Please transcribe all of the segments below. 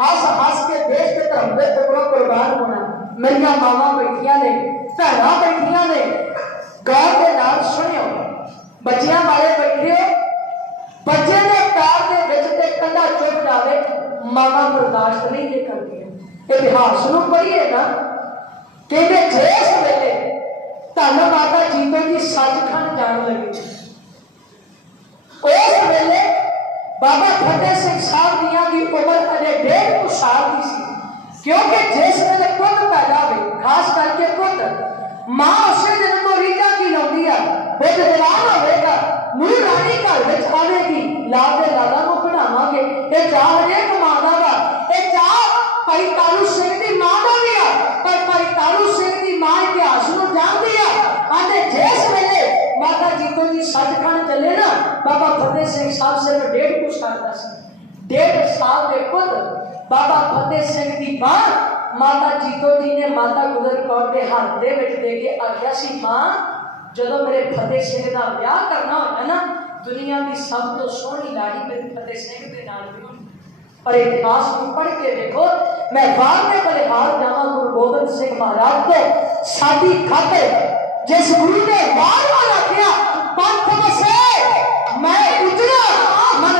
ਹੱਸ ਹੱਸ ਕੇ ਦੇਸ਼ ਤੇ ਧਰਮ ਦੇ ਉੱਪਰੋਂ ਕੁਰਬਾਨ ਹੋਣਾ। ਮੇਰੀਆਂ ਮਾਵਾਂ ਬੈਠੀਆਂ ਨੇ, ਭੈਣਾਂ ਬੈਠੀਆਂ ਨੇ। ਗੌਰ ਦੇ ਨਾਲ ਸੁਣਿਓ। ਬੱਚਿਆਂ ਵਾਲੇ ਬੈਠੇ ਹੋ। ਬੱਚੇ ਦੇ ਕਾਰ ਦੇ ਵਿੱਚ ਤੇ ਕੰਡਾ ਚੁੱਪ ਜਾਵੇ, ਮਾਵਾਂ ਬਰਦਾਸ਼ਤ ਨਹੀਂ ਜੇ ਕਰਦੀਆਂ। ਇਤਿਹਾਸ ਨੂੰ ਪੜ੍ਹੀਏ ਨਾ। ਕਹਿੰਦੇ ਜਿਸ ਵੇਲੇ ਧੰਨ ਮਾਤਾ ਜੀਤੋ ਜੀ ਸੱਚਖੰਡ ਜਾਣ ਲੱਗੇ। ਉਸ ਵੇਲੇ ਬਾਬਾ ਫਤਿਹ ਸਿੰਘ ਸਾਹਿਬ ਦੀਆਂ ਦੀ ਉਮਰ ਅਜੇ 150 ਸਾਲ ਦੀ ਸੀ। ਕਿਉਂਕਿ ਜਿਸ ਵੇਲੇ ਪੁੱਤ ਪੈਦਾ ਹੋਵੇ, ਖਾਸ ਕਰਕੇ ਪੁੱਤ, ਮਾਂ ਉਸੇ ਦਿਨ ਤੋਂ ਰੀਝਾਂ ਕੀ ਲਾਉਂਦੀ ਆ ਉਹ ਜਵਾਨ ਹੋਵੇਗਾ ਨੂਰ ਰਾਣੀ ਘਰ ਵਿੱਚ ਆਵੇਗੀ, ਲਾਲ ਦੇ ਲਾਲਾ ਨੂੰ ਬਣਾਵਾਂਗੇ ਇਹ ਚਾਹ ਹਜੇ ਕਮਾਦਾ ਵਾ। ਇਹ ਚਾਹ ਭਾਈ ਤਾਰੂ ਸਿੰਘ ਦੀ ਮਾਂ ਦਾ ਵੀ ਆ, ਪਰ ਭਾਈ ਤਾਰੂ ਸਿੰਘ ਦੀ ਮਾਂ ਇਤਿਹਾਸ ਨੂੰ ਜਾਣਦੀ ਆ। ਅਤੇ ਜਿਸ ਵੇਲੇ ਮਾਤਾ ਜੀਤੋ ਜੀ ਸੱਚਖੰਡ ਚੱਲੇ ਨਾ, ਬਾਬਾ ਫਤਿਹ ਸਿੰਘ ਸਾਹਿਬ ਸਿਰਫ 1.5 ਪੇਸ਼ ਕਰਦਾ ਸੀ। ਡੇਢ ਸਾਲ ਦੇ ਪੁੱਤ ਬਾਬਾ ਫਤਿਹ ਸਿੰਘ ਦੀ ਮਾਂ ਮਾਤਾ ਜੀਤੋ ਜੀ ਨੇ ਮਾਤਾ ਗੁਜਰ ਕੌਰ ਦੇ ਹੱਥ ਦੇ ਵਿੱਚ ਦੇ ਕੇ ਆਖਿਆ ਸੀ, ਮਾਂ, ਜਦੋਂ ਮੇਰੇ ਫਤਿਹ ਸਿੰਘ ਦਾ ਵਿਆਹ ਕਰਨਾ ਹੋਇਆ ਨਾ, ਦੁਨੀਆ ਦੀ ਸਭ ਤੋਂ ਸੋਹਣੀ ਲਾੜੀ ਮੇਰੇ ਫਤਿਹ ਸਿੰਘ ਦੇ ਨਾਲ ਵਿਆਹ ਪਰ ਇਤਿਹਾਸ ਨੂੰ ਪੜ੍ਹ ਕੇ ਵੇਖੋ, ਮੈਂ ਬਾਹਰਲੇ ਬਲਿਹਾਰ ਜਾਵਾਂ, ਗੁਰੂ ਗੋਬਿੰਦ ਸਿੰਘ ਮਹਾਰਾਜ ਤੋਂ ਸਾਡੀ ਖਾਤੇ, ਜਿਸ ਗੁਰੂ ਨੇ ਵਾਰ-ਵਾਰ ਆਖਿਆ, ਪੰਥ ਵਸੇ, ਮੈਂ ਉਜਰਾ, ਮਨ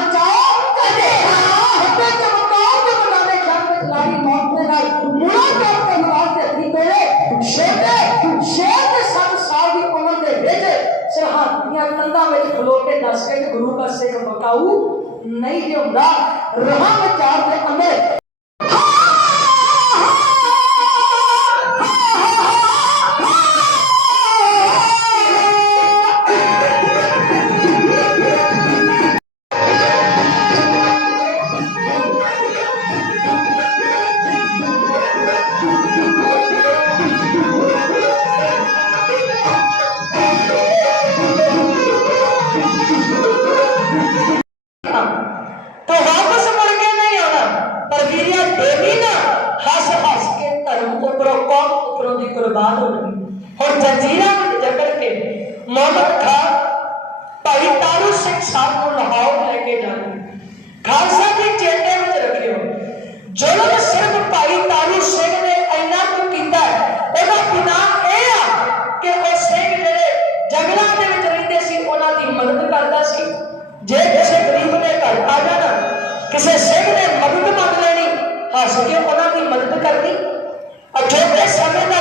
ਖਲੋ ਗੁਰੂ ਪਾਸੇ ਸਿੱਖ ਬਕਾਊ ਨਹੀਂ ਹੁੰਦਾ ਰਹਾ ਵਿਚਾਰ ਦੇ ਅੰਦਰ बर्बाद हो गए और जजीरा में जकड़ के मोहम्मद खान भाई तारू सिंह साहब को लाहौर लेके जाना खालसा के चेते में रखियो जुल्म सिर्फ भाई तारू सिंह ने इना को किया ओदा बिना यह आ कि वो सिंह जेडे जंगलों के विच रहंदे सी उन्हां दी मदद करता सी जे किसी गरीब ने घर आ जाना किसी सिंह ने मदद मंग लेनी हस के उन्हां दी मदद करनी अजोके समय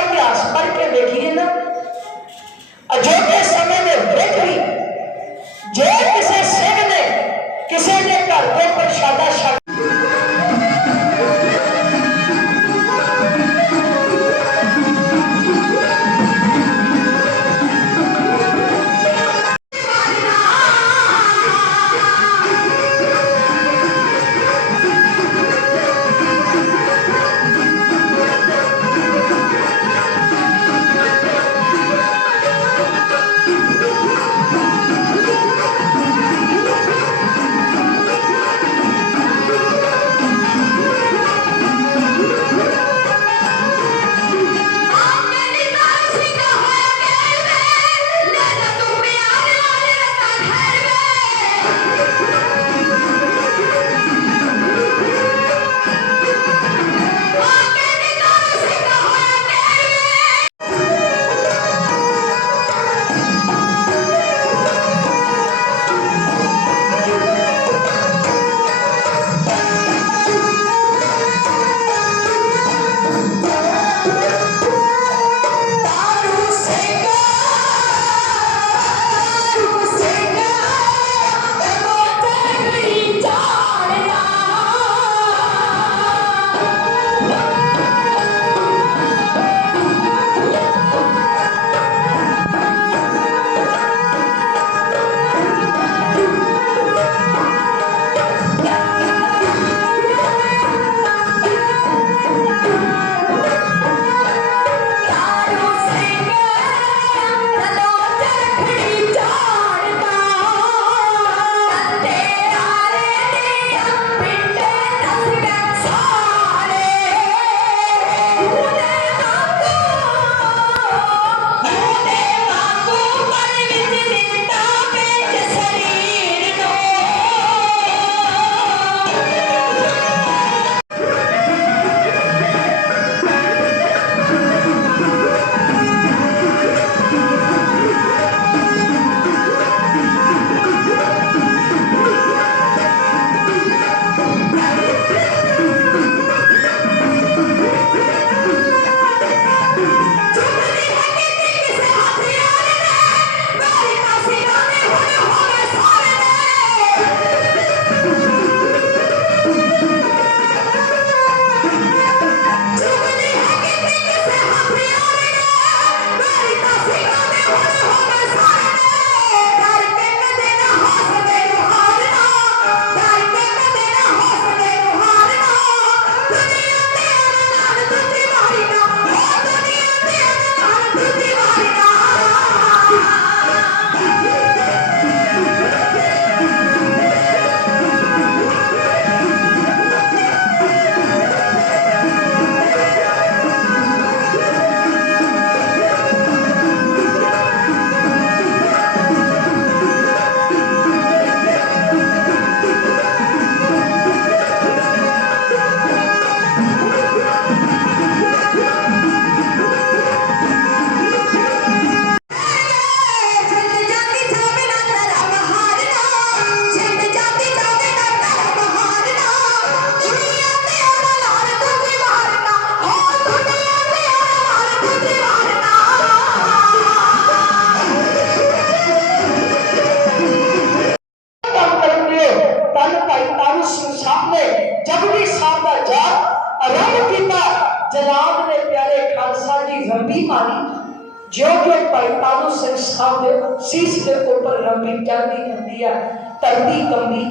ਸਾਹਿਬ ਦੇ ਸੀਸ ਦੇ ਉੱਪਰ ਰੰਬੀ ਚੜ੍ਹਦੀ ਜਾਂਦੀ ਆ, ਧਰਤੀ ਕੰਬੀ।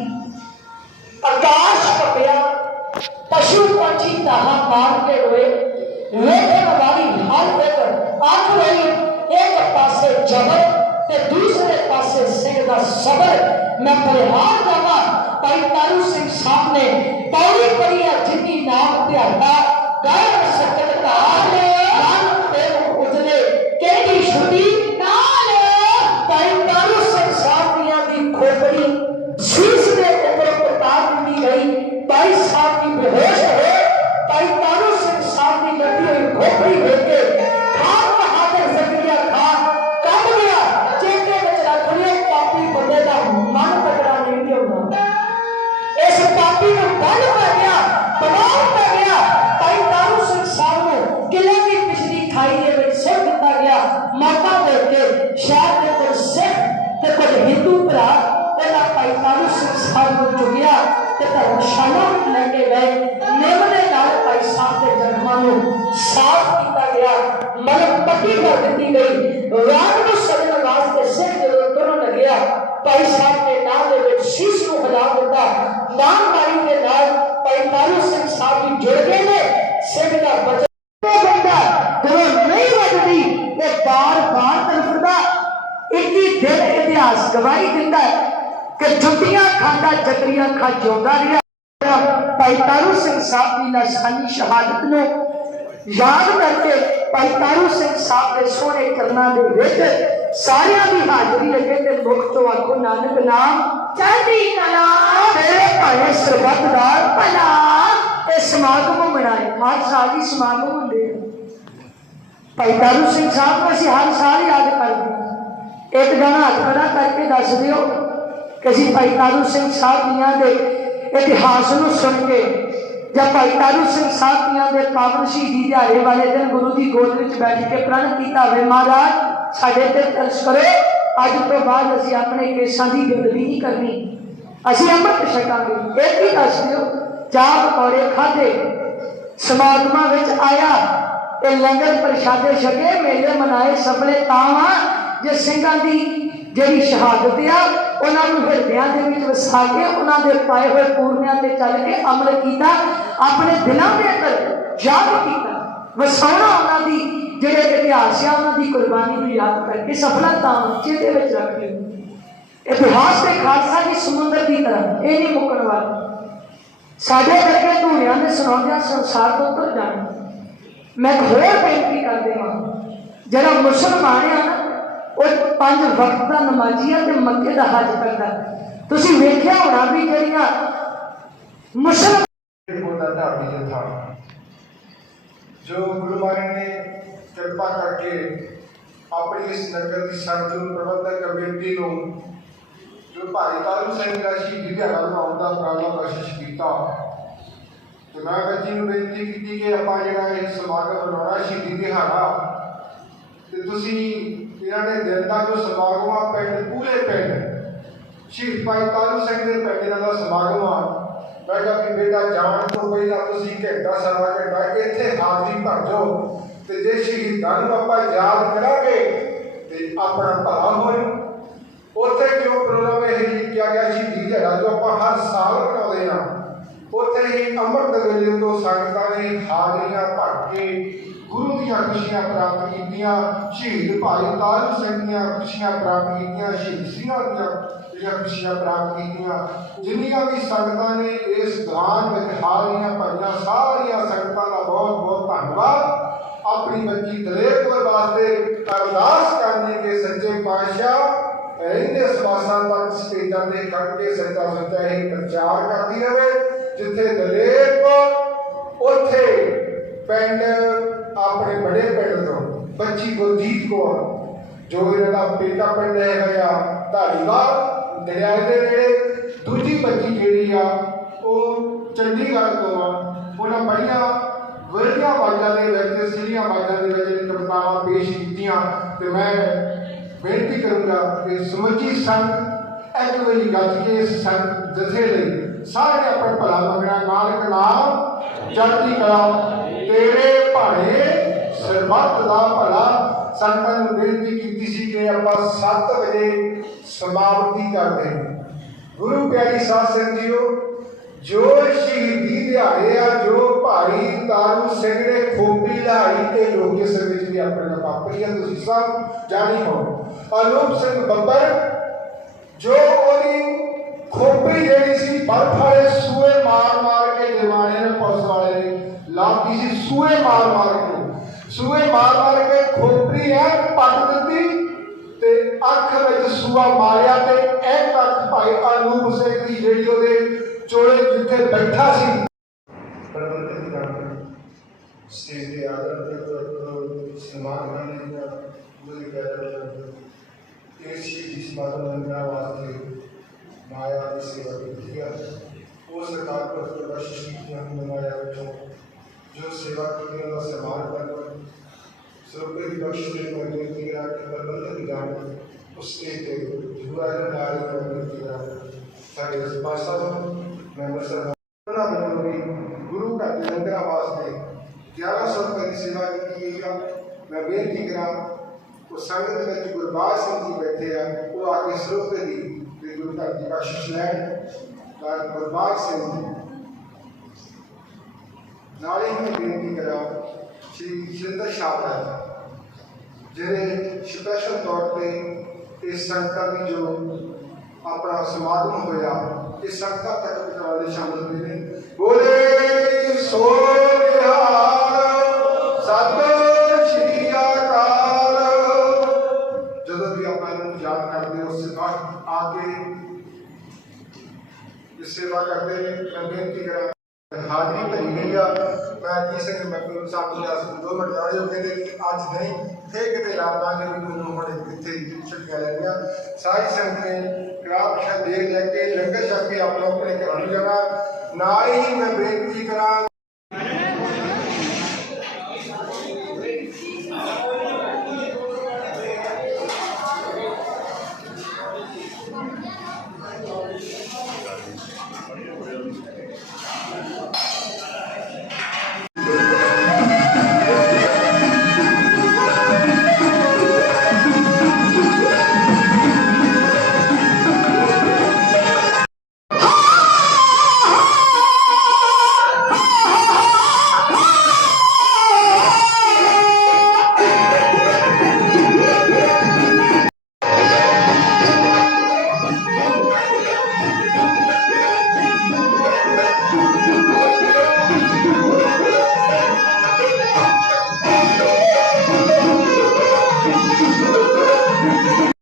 ਆਕਾਸ਼ ਕੱਪਿਆ, ਪਸ਼ੂ ਪੰਛੀ ਤਾਹਾ ਮਾਰ ਕੇ ਰੋਏ। ਵੇਖਣ ਵਾਲੀ ਹਰ ਇੱਕ ਅੱਖ ਰਹੀ, ਇੱਕ ਪਾਸੇ ਜਬਰ ਤੇ ਦੂਸਰੇ ਪਾਸੇ ਸਿੰਘ ਦਾ ਸਬਰ। ਮੈਂ ਪਰਿਹਾਰ ਜਾਵਾਂ, ਭਾਈ ਤਾਰੂ ਸਿੰਘ ਸਾਹਿਬ ਨੇ ਪੌੜੀ ਪੜੀਆ ਜਿੰਨੀ ਨਾਮ ਧਿਆਤਾ ਗਾਇ ਸਕਤ ਕਾਲ ਮਨ ਤੇ ਉਜਲੇ, ਕਿਹੜੀ ਛੁੱਟੀ ਪਿਛਲੀ ਖਾਈ ਦੇ ਵਿੱਚ ਸੁੱਟ ਦਿੱਤਾ ਗਿਆ ਮਾਤਾ ਦੇ ਕੇ ਸ਼ਹਿਰ ਦੇ ਕੁਝ ਸਿੱਖ ਤੇ ਕੁਝ ਹਿੰਦੂ ਭਰਾ ਇਹਨਾਂ ਭਾਈ ਤਾਰੂ ਸਿੰਘ ਸਾਹਿਬ ਨੂੰ ਚੁਗਿਆ ਤੇ ਧਰਮਸ਼ਾਲਾ ਵਿੱਚ ਲੈ ਕੇ ਗਏ ਨਿੰਮ ਦੇ ਨਾਲ ਭਾਈ ਸਾਹਿਬ ਦੇ ਜ਼ਖਮਾਂ ਨੂੰ ਸਾਫ਼ ਕੀਤਾ ਗਿਆ ਮਲਮ ਪੱਟੀ ਕਰ ਦਿੱਤੀ ਗਈ ਰਾਤ ਨੂੰ ਸਜਣ ਵਾਸਤੇ ਸਿੱਖ ਜਦੋਂ ਤੁਰਨ ਲੱਗਿਆ ਭਾਈ ਸਾਹਿਬ ਨੇ ਨਾਂ ਦੇ ਵਿੱਚ ਸ਼ੀਸ਼ ਨੂੰ ਹਲਾ ਦਿੱਤਾ ਨਾਮ ਮਾਰੀ ਦੇ ਨਾਲ ਭਾਈ ਤਾਰੂ ਸਿੰਘ ਸਾਹਿਬ ਵੀ ਜੁੜ ਗਏ ਨੇ ਸਿੰਘ ਦਾ ਬਚਨ ਉਹ ਬੰਦਾ ਜਦੋਂ ਨਹੀਂ ਵੱਜਦੀ ਤੇ ਬਾਰ-ਬਾਰ ਤੜਫਦਾ ਇੱਕੀ ਦਿਨ ਇਤਿਹਾਸ ਗਵਾਹੀ ਦਿੰਦਾ ਕਿ ਜੁੱਤੀਆਂ ਖਾਂਦਾ ਚੱਕਰੀਆਂ ਖਾ ਜਿਉਂਦਾ ਰਿਹਾ। ਭਾਈ ਤਾਰੂ ਸਿੰਘ ਸਾਹਿਬ ਦੀ ਲਾਸ਼ਾਨੀ ਸ਼ਹਾਦਤ ਨੂੰ ਯਾਦ ਕਰਕੇ ਭਾਈ ਤਾਰੂ ਸਿੰਘ ਸਾਹਿਬ ਦੇ ਸੋਹਣੇ ਚਰਨਾਂ ਦੇ ਵਿੱਚ ਸਾਰਿਆਂ ਦੀ ਹਾਜ਼ਰੀ ਲੱਗੇ ਤੇ ਮੁਖ ਤੋਂ ਆਖੋ ਨਾਨਕ ਨਾਮ ਚੜ੍ਹਦੀ ਕਲਾ। ਤੇਰੇ ਭਾਵੇਂ ਸਰਬੱਤ ਦਾ ਭਲਾ। ਇਹ ਸਮਾਗਮ ਮਨਾਏ। ਸਾਲ ਹੀ ਸਮਾਗਮ ਹੁੰਦੇ ਆ। ਭਾਈ ਤਾਰੂ ਸਿੰਘ ਸਾਹਿਬ ਨੂੰ ਅਸੀਂ ਹਰ ਸਾਲ ਯਾਦ ਕਰਦੇ ਹਾਂ। ਇੱਕ ਜਣਾ ਹੱਥ ਖੜਾ ਕਰਕੇ ਦੱਸ ਦਿਓ ਕਿ ਅਸੀਂ ਭਾਈ ਤਾਰੂ ਸਿੰਘ ਸਾਹਿਬ ਦੀਆਂ ਦੇ ਇਤਿਹਾਸ ਨੂੰ ਸੁਣ ਕੇ ਜਾਂ ਭਾਈ ਤਾਰੂ ਸਿੰਘ ਸਾਹਿਬ ਦੀਆਂ ਦੇ ਪਾਵਨ ਸ਼ਹੀਦੀ ਦਿਹਾੜੇ ਵਾਲੇ ਦਿਨ ਗੁਰੂ ਦੀ ਗੋਦ ਵਿੱਚ ਬੈਠ ਕੇ ਪ੍ਰਣ ਕੀਤਾ ਹੋਵੇ ਮਹਾਰਾਜ, ਸਾਡੇ ਤੇ ਤਰਸ ਕਰੋ। ਅੱਜ ਤੋਂ ਬਾਅਦ ਅਸੀਂ ਆਪਣੇ ਕੇਸਾਂ ਦੀ ਬਦਲੀ ਨਹੀਂ ਕਰਨੀ। ਅਸੀਂ ਅੰਮ੍ਰਿਤ ਛਕਾਂਗੇ। ਇਹ ਕੀ ਦੱਸ ਦਿਓ, ਚਾਹ ਪਕੌੜੇ ਖਾਦੇ ਸਮਾਗਮਾਂ ਵਿੱਚ ਆਇਆ। ਤੇ ਲੰਗਰ ਪ੍ਰਸ਼ਾਦੇ ਛਕੇ, ਮੇਲੇ ਮਨਾਏ ਸਭਲੇ ਤਾਵਾਂ, ਜੇ ਸਿੰਘਾਂ ਦੀ ਜਿਹੜੀ ਸ਼ਹਾਦਤ ਆ, ਉਹਨਾਂ ਨੂੰ ਹਿਰਦਿਆਂ ਦੇ ਵਿੱਚ ਵਸਾ ਕੇ, ਉਹਨਾਂ ਦੇ ਪਾਏ ਹੋਏ ਪੂਰਨਿਆਂ ਤੇ ਚੱਲ ਕੇ ਅਮਲ ਕੀਤਾ, ਆਪਣੇ ਦਿਲਾਂ ਦੇ ਅੰਦਰ ਯਾਦ ਕੀਤਾ, ਵਸਾਉਣਾ ਉਹਨਾਂ ਦੀ, ਜਿਹੜੇ ਇਤਿਹਾਸ ਆ, ਉਹਨਾਂ ਦੀ ਕੁਰਬਾਨੀ ਨੂੰ ਯਾਦ ਕਰਕੇ ਸਫਲਤਾ ਚਿਹਰੇ ਵਿੱਚ ਰੱਖ ਲਿਓ ਇਤਿਹਾਸ ਤੇ ਖਾਲਸਾ ਦੀ ਸਮੁੰਦਰ ਦੀ ਤਰ੍ਹਾਂ, ਇਹ ਨਹੀਂ ਮੁੱਕਣ ਵਾਲਾ। ਸਾਡੇ ਕਰਕੇ ਧੂੜਿਆਂ ਦੇ ਸੁਣਾਉਂਦਿਆਂ ਸੰਸਾਰ ਤੋਂ ਤੁਰ ਜਾਣਾ। ਮੈਂ ਹੋਰ ਬੇਨਤੀ ਕਰਦੇ ਹਾਂ। ਜਿਹੜਾ ਮੁਸਲਮਾਨ ਆ ਉਹ ਪੰਜ ਵਕਤ ਦਾ ਨਮਾਜ਼ੀ ਆ ਤੇ ਮੱਕੇ ਦਾ ਹੱਜ ਕਰਦਾ। ਤੁਸੀਂ ਵੇਖਿਆ ਹੋਣਾ ਵੀ ਜਿਹੜੀਆਂ ਮੁਸਲਮਾਨ ਹੋਤਾ ਧਾਰਮਿਕ ਜਥਾ ਜੋ ਗੁਰੂ ਮਹਾਰਾਜ ਨੇ ਕਿਰਪਾ ਕਰਕੇ ਆਪਣੀ ਇਸ ਨਗਰ ਦੀ ਸੰਤਨ ਪ੍ਰਬੰਧਕ ਕਮੇਟੀ ਨੂੰ ਜੋ ਭਾਈ ਤਾਰੂ ਸਿੰਘ ਦਾ ਸ਼ਹੀਦੀ ਦਿਹਾੜਾ ਮਨਾਉਣ ਦਾ ਉਪਰਾਲਾ ਬਖਸ਼ਿਸ਼ ਕੀਤਾ। ਤੇ ਮੈਂ ਬੱਚੀ ਨੂੰ ਬੇਨਤੀ ਕੀਤੀ ਕਿ ਆਪਾਂ ਜਿਹੜਾ ਇਹ ਸਮਾਗਮ ਮਨਾਉਣਾ ਸ਼ਹੀਦੀ ਦਿਹਾੜਾ, ਤੇ ਤੁਸੀਂ ਇਹਨਾਂ ਨੇ ਦਿਨ ਦਾ ਜੋ ਸਮਾਗਮ ਆ, ਪਿੰਡ, ਪੂਰੇ ਪਿੰਡ, ਸ਼ਹੀਦ ਭਾਈ ਤਾਰੂ ਸਿੰਘ ਦੇ ਪਿੰਡ ਇਹਨਾਂ ਦਾ ਸਮਾਗਮ ਆ। ਮੈਂ ਕਿਹਾ ਕਿ ਬੇਟਾ ਜਾਣ ਤੋਂ ਪਹਿਲਾਂ ਤੁਸੀਂ ਘੰਟਾ ਸਵਾ ਘੰਟਾ ਇੱਥੇ ਹਾਜ਼ਰੀ ਭਰ ਜਾਓ, ਤੇ ਜੇ ਸ਼ਹੀਦਾਂ ਨੂੰ ਆਪਾਂ ਯਾਦ ਕਰਾਂਗੇ, ਤੇ ਆਪਣਾ ਭਲਾ ਹੋਏ। ਉੱਥੇ ਕਿਉਂ ਪ੍ਰੋਗਰਾਮ ਇਹ ਕਿਹਾ ਗਿਆ, ਸ਼ਹੀਦੀ ਦਿਹਾੜਾ ਜੋ ਆਪਾਂ ਹਰ ਸਾਲ ਮਨਾਉਂਦੇ ਹਾਂ। ਉੱਥੇ ਹੀ ਅੰਮ੍ਰਿਤ ਵੇਲੇ ਤੋਂ ਸੰਗਤਾਂ ਨੇ ਹਾਜ਼ਰੀਆਂ ਭਰ ਕੇ ਗੁਰੂ ਦੀਆਂ ਖੁਸ਼ੀਆਂ ਪ੍ਰਾਪਤ ਕੀਤੀਆਂ, ਸ਼ਹੀਦ ਭਾਈ ਤਾਰੂ ਸਿੰਘ ਦੀਆਂ ਖੁਸ਼ੀਆਂ ਪ੍ਰਾਪਤ ਕੀਤੀਆਂ, ਸ਼ਹੀਦ ਸਿੰਘਾਂ ਦੀਆਂ ਜਿਹੜੀਆਂ ਖੁਸ਼ੀਆਂ ਪ੍ਰਾਪਤ ਕੀਤੀਆਂ, ਜਿੰਨੀਆਂ ਵੀ ਸੰਗਤਾਂ ਨੇ ਇਸ ਦਾਨ ਵਿੱਚ ਹਾਜ਼ਰੀਆਂ ਭਰੀਆਂ, ਸਾਰੀਆਂ ਸੰਗਤਾਂ ਦਾ ਬਹੁਤ ਬਹੁਤ ਧੰਨਵਾਦ। ਆਪਣੀ ਬੱਚੀ ਦਲੇਰ ਕੌਰ ਵਾਸਤੇ ਅਰਦਾਸ ਕਰਨੀ ਕਿ ਸੱਚੇ ਪਾਤਸ਼ਾਹ ਰਹਿੰਦੇ ਸਵਾਸਾਂ ਤੱਕ ਸਟੇਜਾਂ ਤੇ ਖੜ ਕੇ ਸੱਚਾ ਸੱਚਾ ਹੀ ਪ੍ਰਚਾਰ ਕਰਦੀ ਰਹੇ। ਜਿੱਥੇ ਦਲੇਰ ਕੌਰ, ਉੱਥੇ ਪਿੰਡ ਆਪਣੇ ਬੜੇ ਪਿੰਡ ਤੋਂ ਬੱਚੀ ਗੁਰਜੀਤ ਕੌਰ, ਜੋ ਇਹਨਾਂ ਦਾ ਪੇਕਾ ਪਿੰਡ ਹੈਗਾ ਆ ਧਾਰੀਵਾਲ ਦਰਿਆ ਦੇ ਨੇੜੇ, ਦੂਜੀ ਬੱਚੀ ਜਿਹੜੀ ਆ, ਉਹ ਚੰਡੀਗੜ੍ਹ ਤੋਂ ਆ। ਉਹਨਾਂ ਬੜੀਆਂ ਵਧੀਆ ਆਵਾਜ਼ਾਂ ਦੇ ਵਿੱਚ, ਸਿੱਧੀਆਂ ਆਵਾਜ਼ਾਂ ਦੇ ਵਿੱਚ ਕਵਿਤਾਵਾਂ ਪੇਸ਼ ਕੀਤੀਆਂ ਤੇ ਮੈਂ ਬੇਨਤੀ ਕਰੂੰਗਾ ਕਿ ਸਮੁੱਚੀ ਸੰਗਤ ਇੱਕ ਵਾਰੀ ਗੱਜ ਕੇ ਇਸ ਸੰਗਤ ਜਥੇ ਲਈ ਸਾਰੇ ਆਪਣਾ ਭਲਾ ਮੰਗਣਾ, ਨਾਨਕ ਨਾਮ, ਚੜ੍ਹਦੀ ਕਲਾ, ਤੇਰੇ ਭਾਣੇ ਸਰਬੱਤ ਦਾ ਭਲਾ। ਸੰਤਾਂ ਨੂੰ ਬੇਨਤੀ ਕੀਤੀ ਸੀ ਕਿ ਆਪਾਂ 7 ਵਜੇ ਸਮਾਪਤੀ ਕਰਦੇ ਹਾਂ। ਗੁਰੂ ਪਿਆਰੀ ਸਾਧ ਸੰਗਤ ਜੀਓ, ਜੋ ਸ਼ਹੀਦੀ ਦਿਹਾੜੇ ਆ, ਜੋ ਭਾਈ ਤਾਰੂ ਸਿੰਘ ਨੇ ਖੋਪੀ ਲਾਈ ਤੇ ਲੋਕੇਸਰ ਵਿੱਚ ਵੀ ਆਪਣੇ ਨਾਲ ਵਾਪਰੀ ਆ, ਤੁਸੀਂ ਸਭ ਜਾਣੀ ਹੋ ਅਨੂਪ ਸਿੰਘ ਬੱਬਰ, ਜੋ ਉਹਦੀ ਖੋਪੀ ਜਿਹੜੀ ਸੀ, ਬਰਫ ਵਾਲੇ ਸੂਏ ਮਾਰ ਮਾਰ ਕੇ ਜਵਾਨੇ ਨੇ ਪੁਲਿਸ ਵਾਲੇ ਨੇ ਲਾਤੀ ਸੀ, ਸੂਏ ਮਾਰ ਮਾਰ ਕੇ। ਸੂਏ ਮਾਰ ਮਾਰ ਕੇ ਖੋਪਰੀ ਐ ਪੱਟ ਦਿੱਤੀ ਤੇ ਅੱਖ ਵਿੱਚ ਸੂਆ ਮਾਰਿਆ ਤੇ ਇੱਕ ਅੱਖ ਭਾਈ ਅਨੂਪ ਸਿੰਘ ਦੀ ਜਿਹੜੀ ਉਹਦੇ ਚੋਲੇ ਜਿੱਥੇ ਬੈਠਾ ਸੀ। ਪ੍ਰਬੰਧਕ ਦੀ ਸਟੇਜ ਦੇ ਆਦਰ ਤੇ ਸਨਮਾਨ ਕਰਨੇ ਦਾ ਉਹਦੀ ਕਹਿ ਇਸ ਚੀਜ਼ ਦੀ ਸਮਾਗਮ ਦਾ ਵਾਸਤੇ ਮਾਇਆ ਦੀ ਸੇਵਾ ਕੀਤੀ ਹੈ ਉਹ ਸਰਕਾਰ ਕੋਲ ਬਖਸ਼ਿਸ਼ ਕੀਤੀਆਂ ਹਨ ਮਾਇਆ ਵਿੱਚੋਂ ਜੋ ਸੇਵਾ ਕੀਤੀ ਉਹਦਾ ਸਨਮਾਨ ਕਰਨ ਸਰੂਪੇ ਦੀ ਬਖਸ਼ਿਸ਼ ਦੇ ਕੋਈ ਬੇਨਤੀ ਕਰਾ ਕੇ ਪ੍ਰਬੰਧਕ ਦੀ ਜਾਣ ਉਸ ਤੇ ਤੇ ਜੁੜਾ ਨਾਲ ਬੇਨਤੀ ਕਰਾ ਸਾਡੇ ਇਸ ਪਾਸਾ ਤੋਂ ਮੈਂਬਰ ਸਾਹਿਬ ਉਹਨਾਂ ਵੱਲੋਂ ਵੀ ਗੁਰੂ ਘਰ ਦੇ ਲੰਗਰਾਂ ਵਾਸਤੇ 1100 ਰੁਪਏ ਦੀ ਸੇਵਾ ਕੀਤੀ ਗਈ ਆ ਮੈਂ ਬੇਨਤੀ ਕਰਾਂ ਉਹ ਸੰਗਤ ਵਿੱਚ ਗੁਰਬਾਜ ਸਿੰਘ ਜੀ ਬੈਠੇ ਆ ਉਹ ਆ ਕੇ ਸਰੂਪੇ ਦੀ ਤੇ ਗੁਰੂ ਘਰ ਦੀ ਬਖਸ਼ਿਸ਼ ਲੈਣ ਤਾਂ ਗੁਰਬਾਜ ਸਿੰਘ ਜੀ ਨਾਲੇ ਹੀ ਮੈਂ ਬੇਨਤੀ ਕਰਾਂ ਸ਼੍ਰੀ ਸ਼ਿੰਦਰ ਸ਼ਾਹ ਜਿਹੜੇ ਸਪੈਸ਼ਲ ਤੌਰ ਤੇ ਇਸ ਸੰਗਤਾਂ ਦੀ ਜੋ ਆਪਣਾ ਸਮਾਗਮ ਹੋਇਆ ਇਹ ਸੰਗਤਾਂ ਤੱਕ ਪਹੁੰਚਾਉਣ ਲਈ ਕਹਿੰਦੇ ਕਿ ਅੱਜ ਨਹੀਂ ਫੇਰ ਕਿਤੇ ਲਾ ਦਾਂਗੇ ਵੀ ਮੈਨੂੰ ਹੁਣ ਕਿੱਥੇ ਛੁੱਟੀਆਂ ਲੈਣੀਆਂ ਸਾਰੀ ਸੰਗਤ ਨੇ ਕਰਾਬ ਸ਼ਾ ਦੇ ਲੈ ਕੇ ਲੰਗਰ ਛਕ ਕੇ ਆਪਣਾ ਆਪਣੇ ਘਰਾਂ ਨੂੰ ਜਾਣਾ। ਨਾਲ ਹੀ ਮੈਂ ਬੇਨਤੀ ਕਰਾਂ